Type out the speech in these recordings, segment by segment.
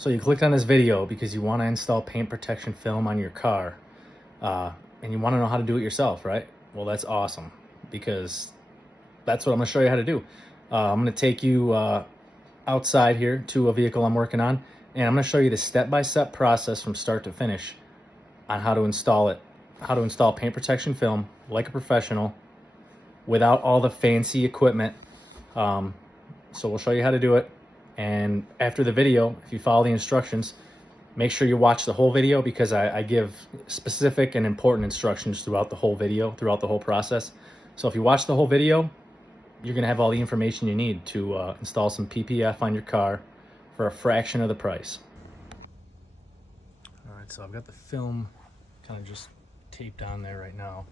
So you clicked on this video because you want to install paint protection film on your car, and you want to know how to do it yourself, right? Well, that's awesome, because that's what I'm going to show you how to do. I'm going to take you outside here to a vehicle I'm working on, and I'm going to show you the step-by-step process from start to finish on how to install it, how to install paint protection film like a professional without all the fancy equipment. So we'll show you how to do it. And after the video, if you follow the instructions, make sure you watch the whole video, because I give specific and important instructions throughout the whole video, throughout the whole process. So if you watch the whole video, you're gonna have all the information you need to install some PPF on your car for a fraction of the price. All right, so I've got the film kind of just taped on there right now.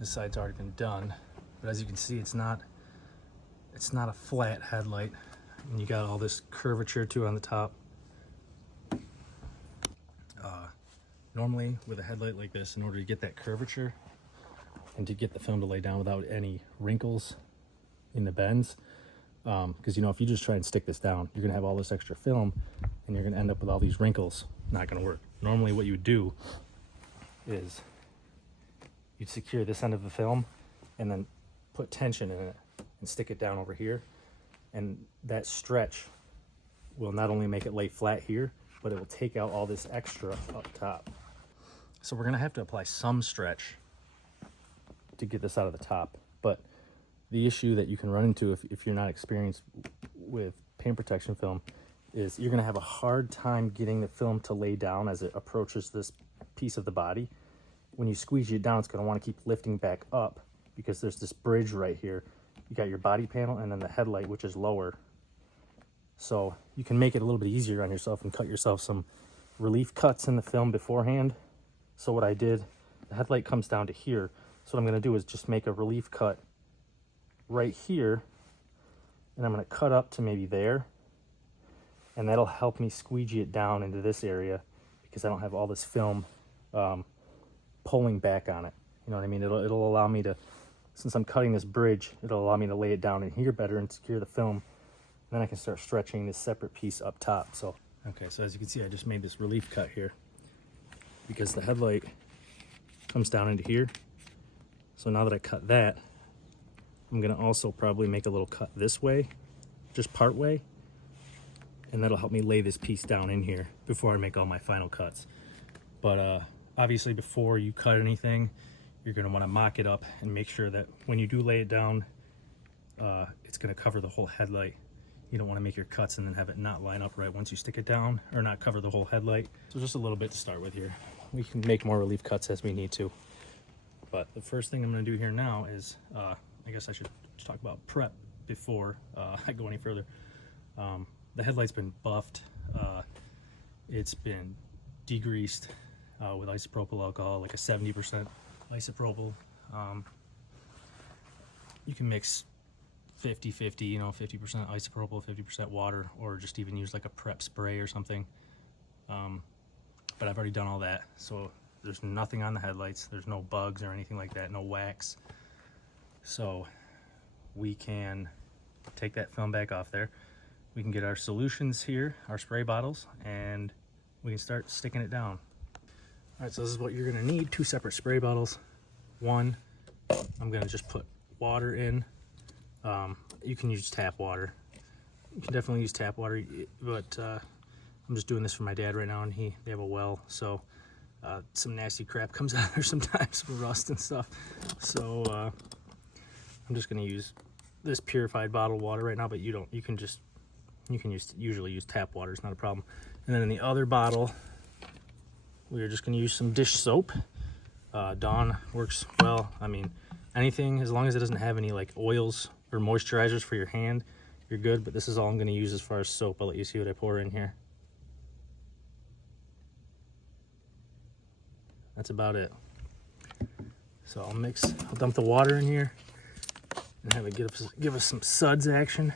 This side's already been done, but as you can see, it's not a flat headlight. And you got all this curvature too on the top. Normally with a headlight like this, in order to get that curvature and to get the film to lay down without any wrinkles in the bends, because if you just try and stick this down, you're gonna have all this extra film and you're gonna end up with all these wrinkles. Not gonna work. Normally what you would do is you'd secure this end of the film and then put tension in it and stick it down over here. And that stretch will not only make it lay flat here, but it will take out all this extra up top. So we're gonna have to apply some stretch to get this out of the top. But the issue that you can run into if you're not experienced with paint protection film is you're gonna have a hard time getting the film to lay down as it approaches this piece of the body. When you squeeze it down, it's gonna wanna keep lifting back up because there's this bridge right here. You got your body panel and then the headlight, which is lower. So you can make it a little bit easier on yourself and cut yourself some relief cuts in the film beforehand. So what I did, the headlight comes down to here. So what I'm gonna do is just make a relief cut right here, and I'm gonna cut up to maybe there, and that'll help me squeegee it down into this area because I don't have all this film pulling back on it. You know what I mean? It'll allow me to, since I'm cutting this bridge, it'll allow me to lay it down in here better and secure the film. And then I can start stretching this separate piece up top. So, okay, so as you can see, I just made this relief cut here because the headlight comes down into here. So now that I cut that, I'm gonna also probably make a little cut this way, just part way. And that'll help me lay this piece down in here before I make all my final cuts. But obviously before you cut anything, you're going to want to mock it up and make sure that when you do lay it down, it's going to cover the whole headlight. You don't want to make your cuts and then have it not line up right once you stick it down, or not cover the whole headlight. So just a little bit to start with here. We can make more relief cuts as we need to. But the first thing I'm going to do here now is, I guess I should talk about prep before I go any further. The headlight's been buffed. It's been degreased with isopropyl alcohol, like a 70% isopropyl. You can mix 50-50, 50% isopropyl, 50% water, or just even use like a prep spray or something. But I've already done all that, so there's nothing on the headlights. There's no bugs or anything like that, no wax. So we can take that film back off there. We can get our solutions here, our spray bottles, and we can start sticking it down. All right, so this is what you're gonna need, 2 separate spray bottles. One, I'm gonna just put water in. You can use tap water. You can definitely use tap water, but I'm just doing this for my dad right now, and they have a well, so some nasty crap comes out there sometimes, rust and stuff. So I'm just gonna use this purified bottled water right now, but you can usually use tap water, it's not a problem. And then in the other bottle, we're just gonna use some dish soap. Dawn works well. I mean, anything, as long as it doesn't have any like oils or moisturizers for your hand, you're good. But this is all I'm gonna use as far as soap. I'll let you see what I pour in here. That's about it. So I'll dump the water in here and have it give us some suds action.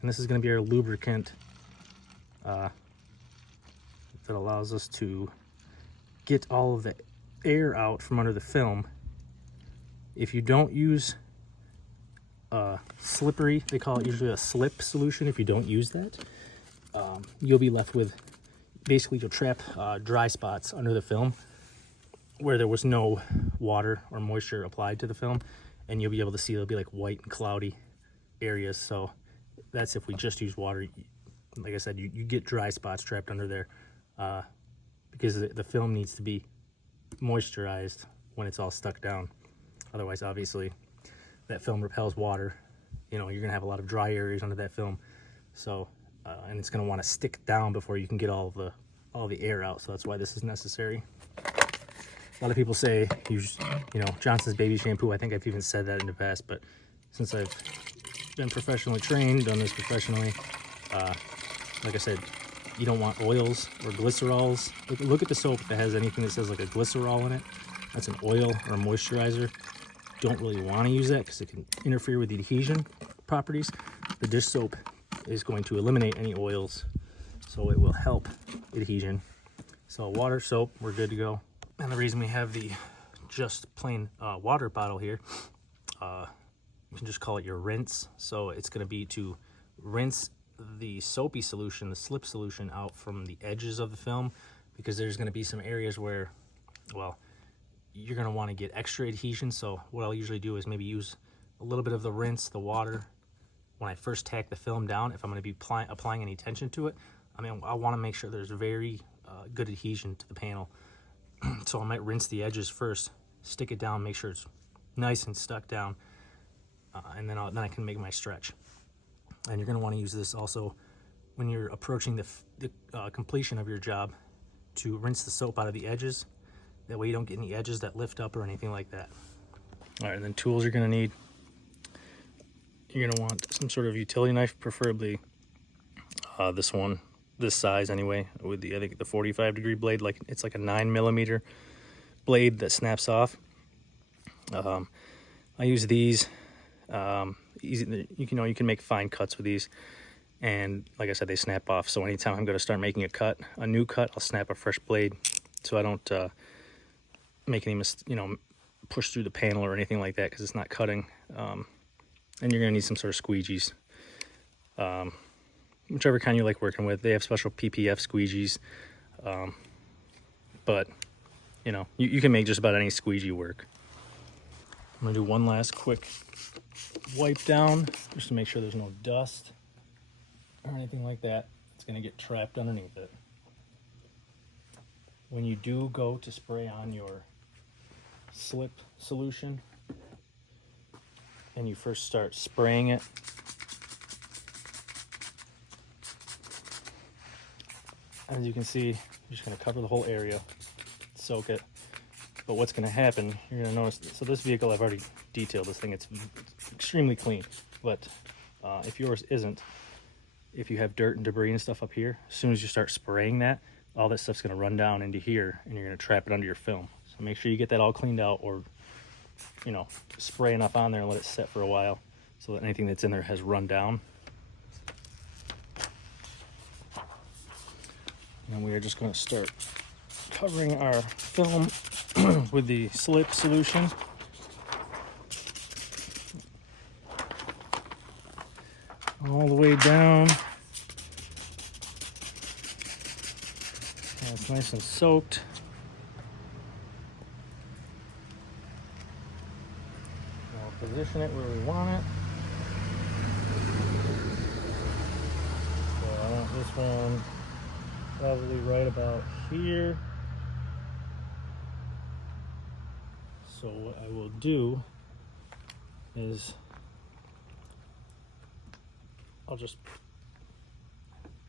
And this is gonna be our lubricant that allows us to get all of the air out from under the film. If you don't use slippery, they call it usually a slip solution. If you don't use that, you'll be left with, basically you'll trap dry spots under the film where there was no water or moisture applied to the film, and you'll be able to see it'll be like white and cloudy areas. So that's if we just use water. Like I said, you get dry spots trapped under there because the film needs to be moisturized when it's all stuck down. Otherwise, obviously, that film repels water. You know, you're gonna have a lot of dry areas under that film. So, and it's gonna want to stick down before you can get all the air out. So that's why this is necessary. A lot of people say use, you know, Johnson's baby shampoo. I think I've even said that in the past, but since I've been professionally trained, done this professionally, like I said, you don't want oils or glycerols. Look at the soap that has anything that says like a glycerol in it. That's an oil or a moisturizer. Don't really want to use that because it can interfere with the adhesion properties. The dish soap is going to eliminate any oils, so it will help adhesion. So water, soap, we're good to go. And the reason we have the just plain water bottle here, you can just call it your rinse. So it's going to be to rinse the soapy solution, the slip solution, out from the edges of the film, because there's going to be some areas where, well, you're going to want to get extra adhesion. So what I'll usually do is maybe use a little bit of the rinse, the water, when I first tack the film down. If I'm going to be applying any tension to it, I mean, I want to make sure there's very good adhesion to the panel. So I might rinse the edges first, stick it down, make sure it's nice and stuck down, and then I can make my stretch. And you're going to want to use this also when you're approaching the completion of your job, to rinse the soap out of the edges. That way you don't get any edges that lift up or anything like that. All right, and then tools you're going to need. You're going to want some sort of utility knife, preferably this one, this size anyway, with the, I think, the 45-degree blade. Like, it's like a 9mm blade that snaps off. I use these. Easy, you can make fine cuts with these, and like I said, they snap off. So anytime I'm going to start making a new cut, I'll snap a fresh blade, so I don't make any push through the panel or anything like that, because it's not cutting. And you're going to need some sort of squeegees, whichever kind you like working with. They have special PPF squeegees, but you can make just about any squeegee work. I'm going to do one last quick wipe down just to make sure there's no dust or anything like that. It's going to get trapped underneath it. When you do go to spray on your slip solution and you first start spraying it, as you can see, you're just going to cover the whole area, soak it. But what's going to happen, you're going to notice, so this vehicle, I've already detailed this thing, it's extremely clean. But if yours isn't, if you have dirt and debris and stuff up here, as soon as you start spraying that, all that stuff's going to run down into here, and you're going to trap it under your film. So make sure you get that all cleaned out, or spray enough on there and let it set for a while so that anything that's in there has run down. And we are just going to start covering our film with the slip solution. All the way down. And it's nice and soaked. We'll position it where we want it. So I want this one probably right about here. So what I will do is I'll just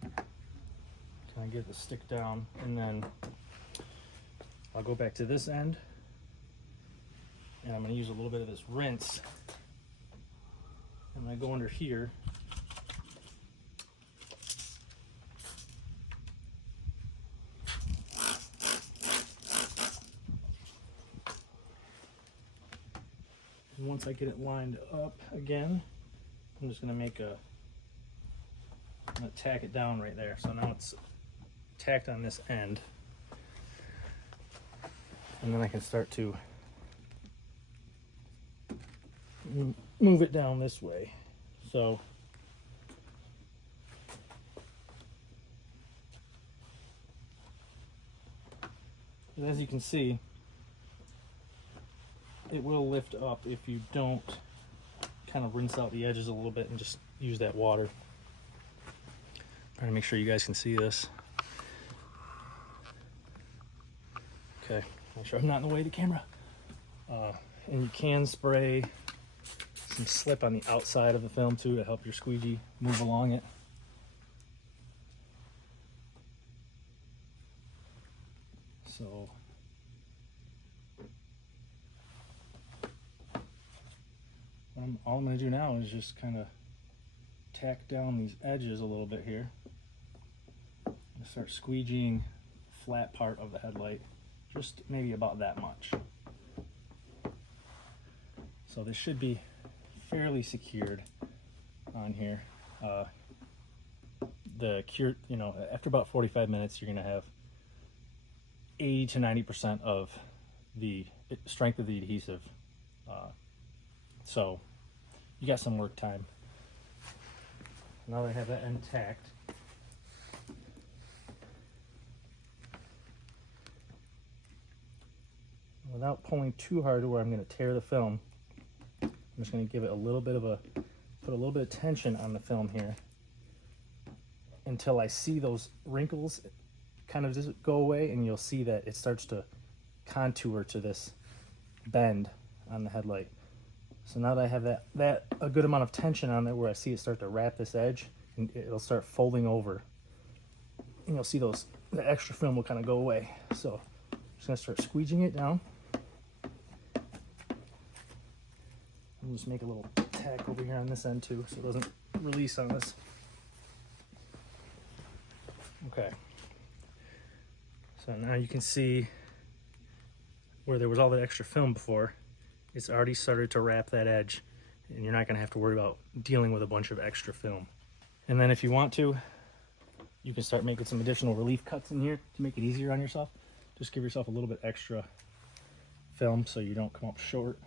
kind of get the stick down, and then I'll go back to this end, and I'm going to use a little bit of this rinse. I'm going to go under here. And once I get it lined up again, I'm just going to I'm going to tack it down right there. So now it's tacked on this end. And then I can start to move it down this way. So as you can see, it will lift up if you don't kind of rinse out the edges a little bit and just use that water. Trying to make sure you guys can see this. Okay, make sure I'm not in the way of the camera. And you can spray some slip on the outside of the film too to help your squeegee move along it. So all I'm going to do now is just kind of tack down these edges a little bit here. And start squeegeeing the flat part of the headlight, just maybe about that much. So this should be fairly secured on here. After about 45 minutes, you're going to have 80 to 90% of the strength of the adhesive. So you got some work time. Now that I have that intact, without pulling too hard to where I'm going to tear the film, I'm just going to give it a little bit of put a little bit of tension on the film here until I see those wrinkles kind of just go away, and you'll see that it starts to contour to this bend on the headlight. So now that I have that a good amount of tension on there where I see it start to wrap this edge, and it'll start folding over, and you'll see the extra film will kind of go away. So I'm just going to start squeegeeing it down. I'll just make a little tack over here on this end too, so it doesn't release on this. Okay. So now you can see where there was all that extra film before, it's already started to wrap that edge, and you're not going to have to worry about dealing with a bunch of extra film. And then if you want to, you can start making some additional relief cuts in here to make it easier on yourself. Just give yourself a little bit extra film so you don't come up short.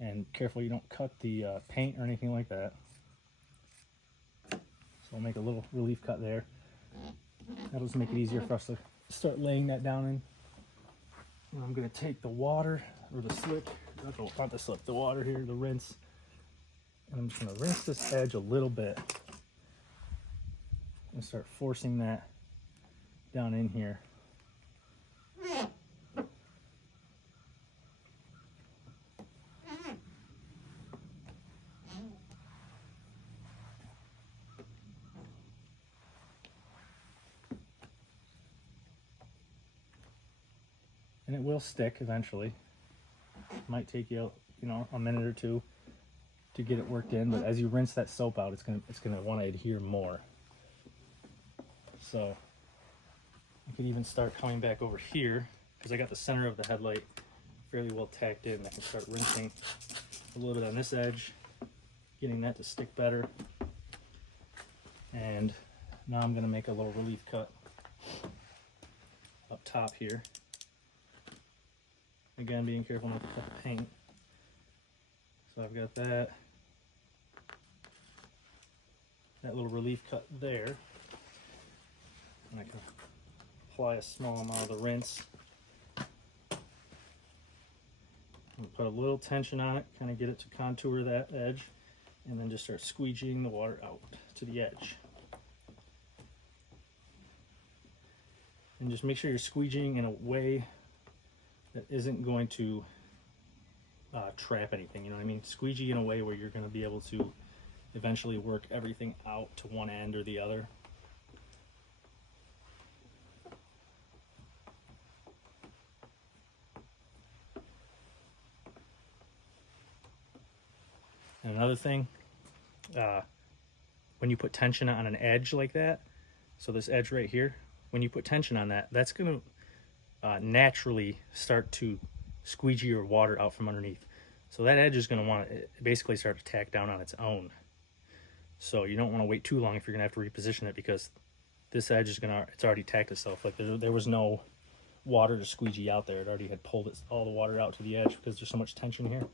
And careful you don't cut the paint or anything like that. So I'll make a little relief cut there. That'll just make it easier for us to start laying that down in. And I'm going to take the water, or the slip, not the slip, the water here, the rinse. And I'm just going to rinse this edge a little bit. And start forcing that down in here. And it will stick eventually. It might take you, a minute or two to get it worked in, but as you rinse that soap out, it's gonna want to adhere more. So I could even start coming back over here because I got the center of the headlight fairly well tacked in. I can start rinsing a little bit on this edge, getting that to stick better. And now I'm gonna make a little relief cut up top here. Again, being careful not to cut the paint. So I've got that little relief cut there. And I can apply a small amount of the rinse. And put a little tension on it, kind of get it to contour that edge, and then just start squeegeeing the water out to the edge. And just make sure you're squeegeeing in a way that isn't going to trap anything, you know what I mean? Squeegee in a way where you're going to be able to eventually work everything out to one end or the other. And another thing, when you put tension on an edge like that, so this edge right here, when you put tension on that, that's going to naturally start to squeegee your water out from underneath. So that edge is going to want to basically start to tack down on its own. So you don't want to wait too long if you're going to have to reposition it, because this edge is it's already tacked itself. Like there was no water to squeegee out there. It already had pulled all the water out to the edge because there's so much tension here.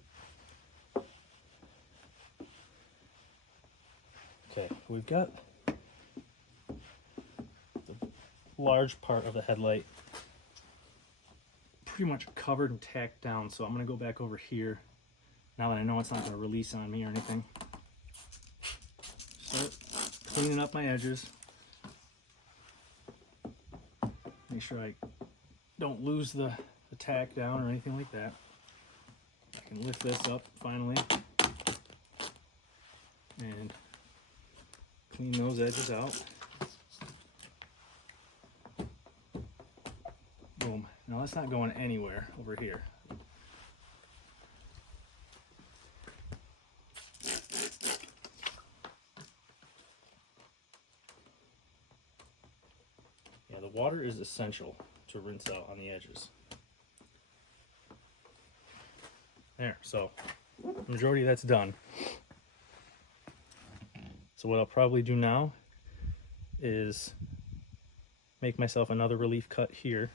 Okay, we've got the large part of the headlight pretty much covered and tacked down, so I'm going to go back over here now that I know it's not going to release on me or anything. Start cleaning up my edges. Make sure I don't lose the tack down or anything like that. I can lift this up finally and clean those edges out. Boom. Now that's not going anywhere over here. Yeah, the water is essential to rinse out on the edges. There, so the majority of that's done. So what I'll probably do now is make myself another relief cut here.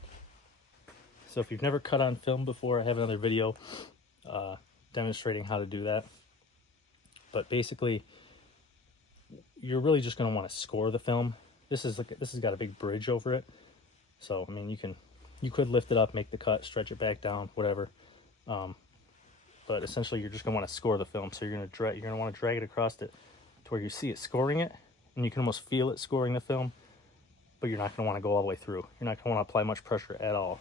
So if you've never cut on film before, I have another video demonstrating how to do that. But basically, you're really just going to want to score the film. This has got a big bridge over it. So I mean, you could lift it up, make the cut, stretch it back down, whatever. But essentially, you're just going to want to score the film. So you're going to want to drag it across it to where you see it scoring it, and you can almost feel it scoring the film. But you're not going to want to go all the way through. You're not going to want to apply much pressure at all.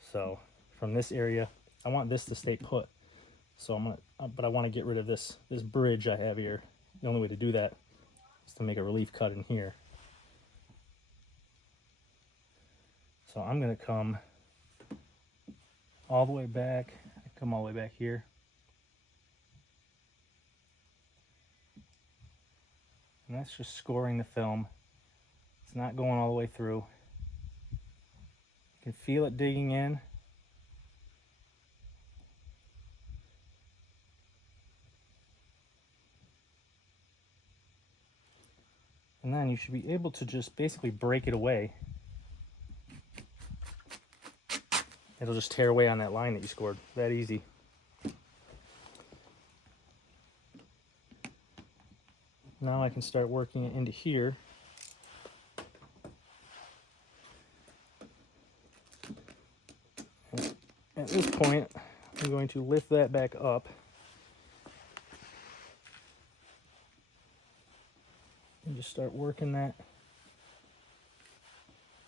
So from this area, I want this to stay put. So but I want to get rid of this bridge I have here. The only way to do that is to make a relief cut in here. So I'm going to come all the way back. Come all the way back here. And that's just scoring the film. It's not going all the way through. You can feel it digging in. And then you should be able to just basically break it away. It'll just tear away on that line that you scored. That easy. Now I can start working it into here. At this point, I'm going to lift that back up and just start working that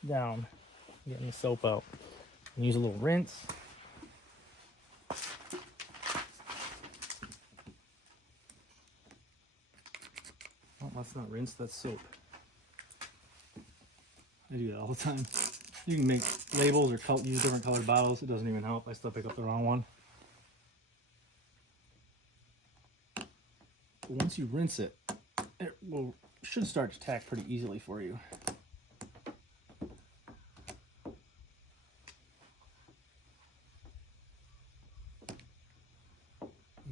down, getting the soap out. And use a little rinse. Oh, that's not rinse, that's soap. I do that all the time. You can make labels or use different colored bottles. It doesn't even help. I still pick up the wrong one. But once you rinse it, it should start to tack pretty easily for you.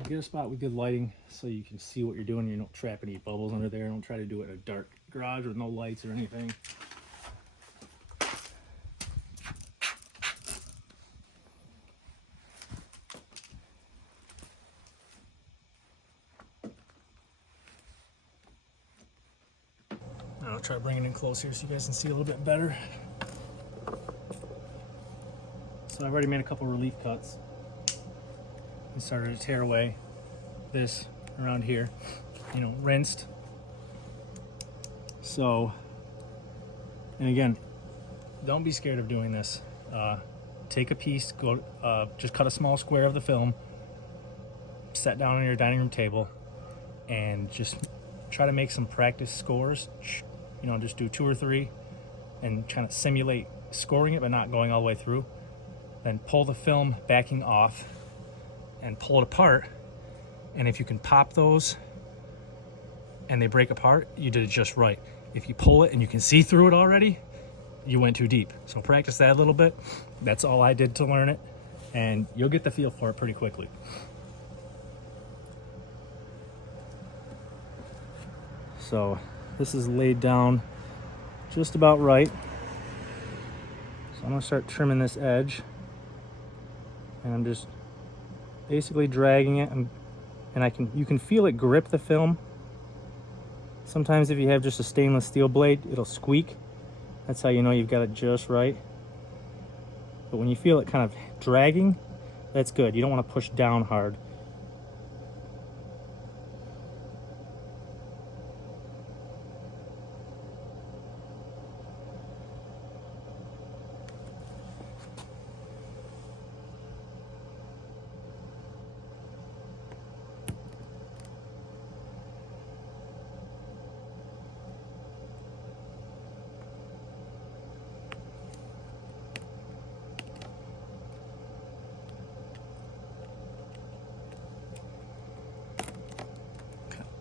Get a spot with good lighting so you can see what you're doing. You don't trap any bubbles under there. Don't try to do it in a dark garage with no lights or anything. I'll try bringing it in close here so you guys can see a little bit better. So I've already made a couple relief cuts and started to tear away this around here, you know, rinsed. So, and again, don't be scared of doing this. Take a piece, just cut a small square of the film, set down on your dining room table, and just try to make some practice scores. You know, just do 2 or 3 and kind of simulate scoring it but not going all the way through. Then pull the film backing off and pull it apart. And if you can pop those and they break apart, you did it just right. If you pull it and you can see through it already, you went too deep. So practice that a little bit. That's all I did to learn it, and you'll get the feel for it pretty quickly. So this is laid down just about right. So I'm gonna start trimming this edge, and I'm just basically dragging it and and you can feel it grip the film. Sometimes if you have just a stainless steel blade, it'll squeak. That's how you know you've got it just right. But when you feel it kind of dragging, that's good. You don't want to push down hard.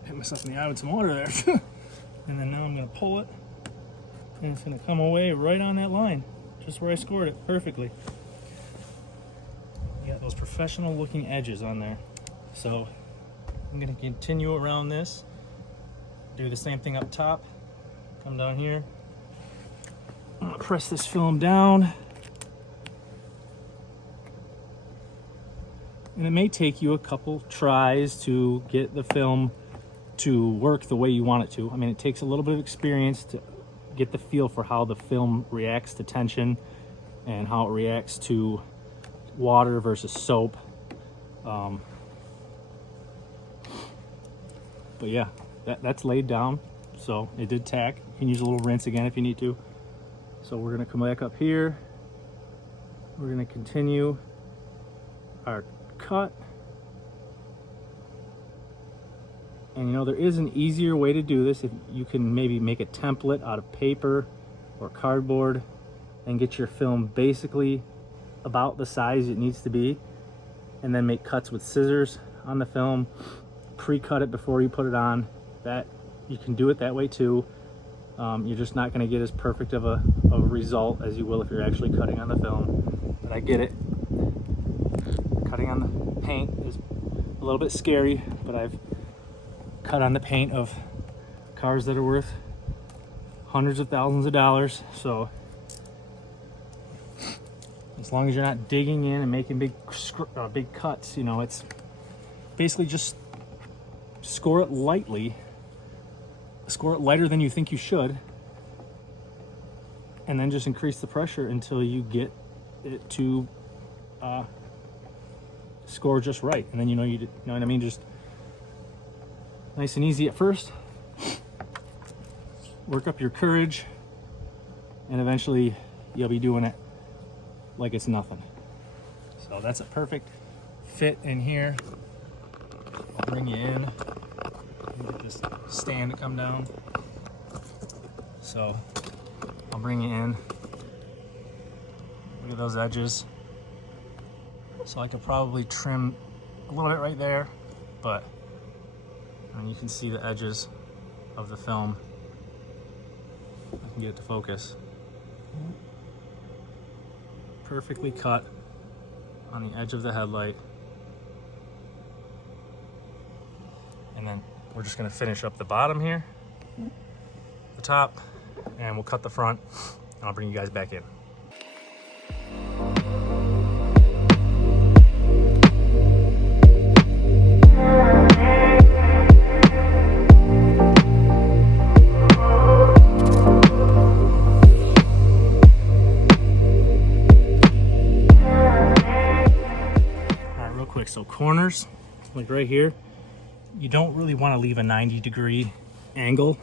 Hit myself in the eye with some water there. And then now I'm going to pull it, and it's going to come away right on that line, just where I scored it perfectly. You got those professional looking edges on there. So I'm going to continue around this, do the same thing up top, come down here, I'm going to press this film down, and it may take you a couple tries to get the film to work the way you want it to. I mean, it takes a little bit of experience to get the feel for how the film reacts to tension and how it reacts to water versus soap. But yeah, that's laid down, so it did tack. You can use a little rinse again if you need to. So we're gonna come back up here. We're gonna continue our cut. And you know, there is an easier way to do this. If you can maybe make a template out of paper or cardboard and get your film basically about the size it needs to be, and then make cuts with scissors on the film, pre-cut it before you put it on. That you can do it that way too. You're just not going to get as perfect of a result as you will if you're actually cutting on the film. But I get it. Cutting on the paint is a little bit scary, but I've cut on the paint of cars that are worth hundreds of thousands of dollars. So as long as you're not digging in and making big cuts, you know, it's basically just score it lightly, score it lighter than you think you should, and then just increase the pressure until you get it to score just right. And then you know what I mean, just nice and easy at first. Work up your courage, and eventually you'll be doing it like it's nothing. So that's a perfect fit in here. I'll bring you in. Get this stand to come down. So I'll bring you in. Look at those edges. So I could probably trim a little bit right there, but and you can see the edges of the film. I can get it to focus. Perfectly cut on the edge of the headlight. And then we're just gonna finish up the bottom here, the top, and we'll cut the front, and I'll bring you guys back in. So corners, like right here, you don't really want to leave a 90-degree angle.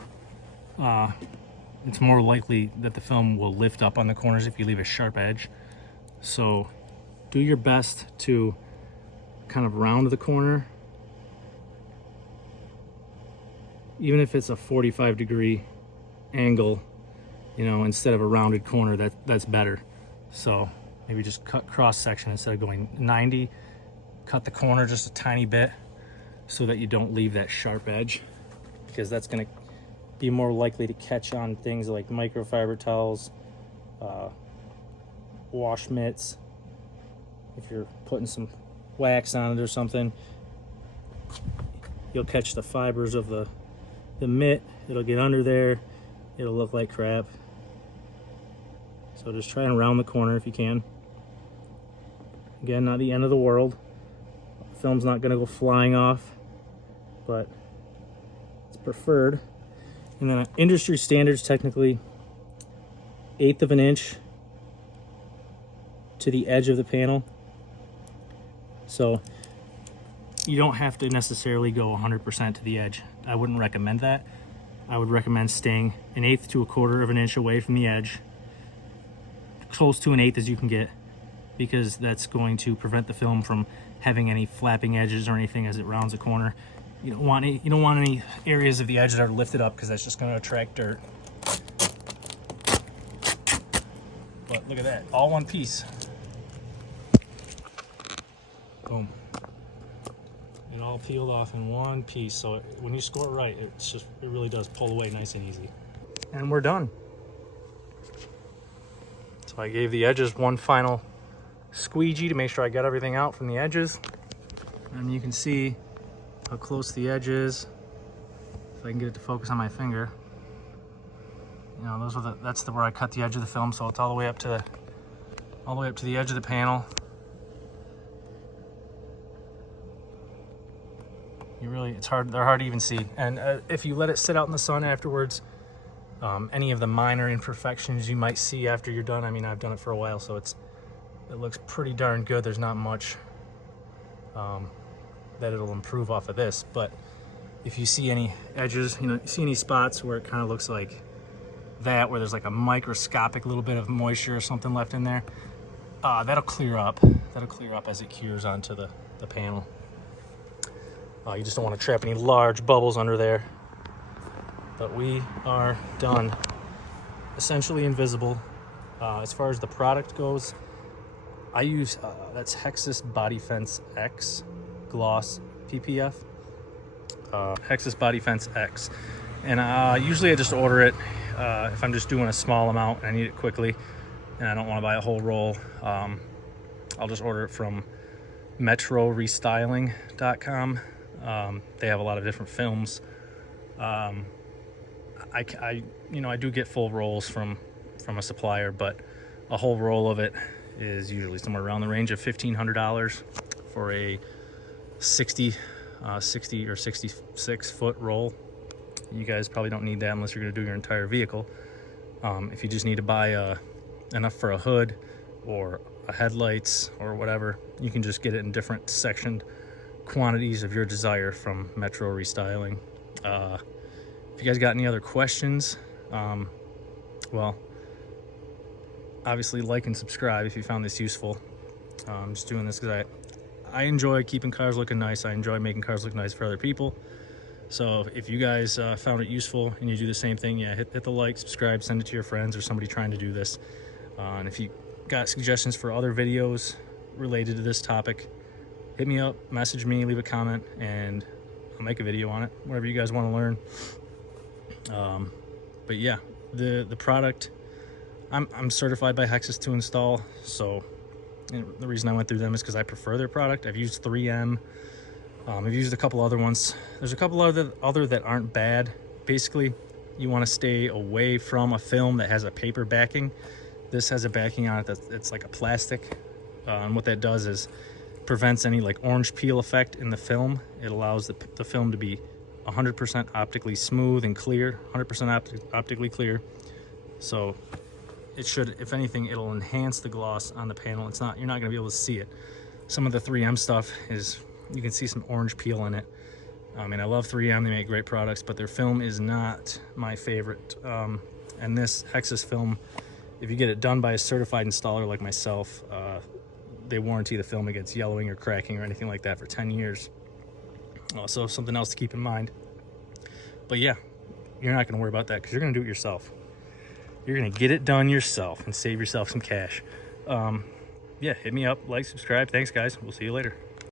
It's more likely that the film will lift up on the corners if you leave a sharp edge. So do your best to kind of round the corner. Even if it's a 45-degree angle, you know, instead of a rounded corner, that's better. So maybe just cut cross section instead of going 90. Cut the corner just a tiny bit so that you don't leave that sharp edge, because that's going to be more likely to catch on things like microfiber towels, wash mitts. If you're putting some wax on it or something, you'll catch the fibers of the mitt. It'll get under there. It'll look like crap. So just try and round the corner if you can. Again, not the end of the world. Film's not going to go flying off. but it's preferred. And then industry standards, technically 1/8 of an inch to the edge of the panel. So you don't have to necessarily go 100% to the edge. I wouldn't recommend that. I would recommend staying 1/8 to 1/4 of an inch away from the edge, close to 1/8 as you can get, because that's going to prevent the film from having any flapping edges or anything as it rounds a corner. You don't want any areas of the edge that are lifted up, because that's just going to attract dirt. But look at that, all one piece. Boom. It all peeled off in one piece. So when you score it right, it really does pull away nice and easy. And we're done. So I gave the edges one final squeegee to make sure I got everything out from the edges. And you can see how close the edge is. If I can get it to focus on my finger. You know, that's where I cut the edge of the film, so it's all the way up to the edge of the panel. They're hard to even see. And if you let it sit out in the sun afterwards, any of the minor imperfections you might see after you're done, I mean, I've done it for a while, so it looks pretty darn good. There's not much that it'll improve off of this, but if you see any edges, you see any spots where it kind of looks like that, where there's like a microscopic little bit of moisture or something left in there, that'll clear up. That'll clear up as it cures onto the panel. You just don't want to trap any large bubbles under there. But we are done. Essentially invisible. As far as the product goes, I use, that's HEXIS Bodyfence X Gloss PPF. HEXIS Bodyfence X. And usually I just order it if I'm just doing a small amount and I need it quickly and I don't want to buy a whole roll. I'll just order it from metrorestyling.com. They have a lot of different films. I do get full rolls from a supplier, but a whole roll of it is usually somewhere around the range of $1,500 for a 60 or 66 foot roll. You guys probably don't need that unless you're going to do your entire vehicle. If you just need to buy enough for a hood or a headlights or whatever, you can just get it in different sectioned quantities of your desire from Metro Restyling. If you guys got any other questions, well, obviously like and subscribe if you found this useful. I'm just doing this because I enjoy keeping cars looking nice. I enjoy making cars look nice for other people. So if you guys found it useful and you do the same thing, yeah, hit the like, subscribe, send it to your friends or somebody trying to do this. And if you got suggestions for other videos related to this topic, hit me up, message me, leave a comment, and I'll make a video on it, whatever you guys want to learn. But yeah, the product, I'm certified by HEXIS to install, so the reason I went through them is because I prefer their product. I've used 3M. I've used a couple other ones. There's a couple other that aren't bad. Basically, you want to stay away from a film that has a paper backing. This has a backing on it it's like a plastic, and what that does is prevents any like orange peel effect in the film. It allows the film to be 100% optically smooth and clear, 100% optically clear. So it should, if anything, it'll enhance the gloss on the panel. You're not going to be able to see it. Some of the 3M stuff is, you can see some orange peel in it. I mean, I love 3M, they make great products, but their film is not my favorite. And this HEXIS film, if you get it done by a certified installer like myself, they warranty the film against yellowing or cracking or anything like that for 10 years. So something else to keep in mind. But yeah, you're not going to worry about that because you're going to do it yourself. You're going to get it done yourself and save yourself some cash. Yeah, hit me up, like, subscribe. Thanks, guys. We'll see you later.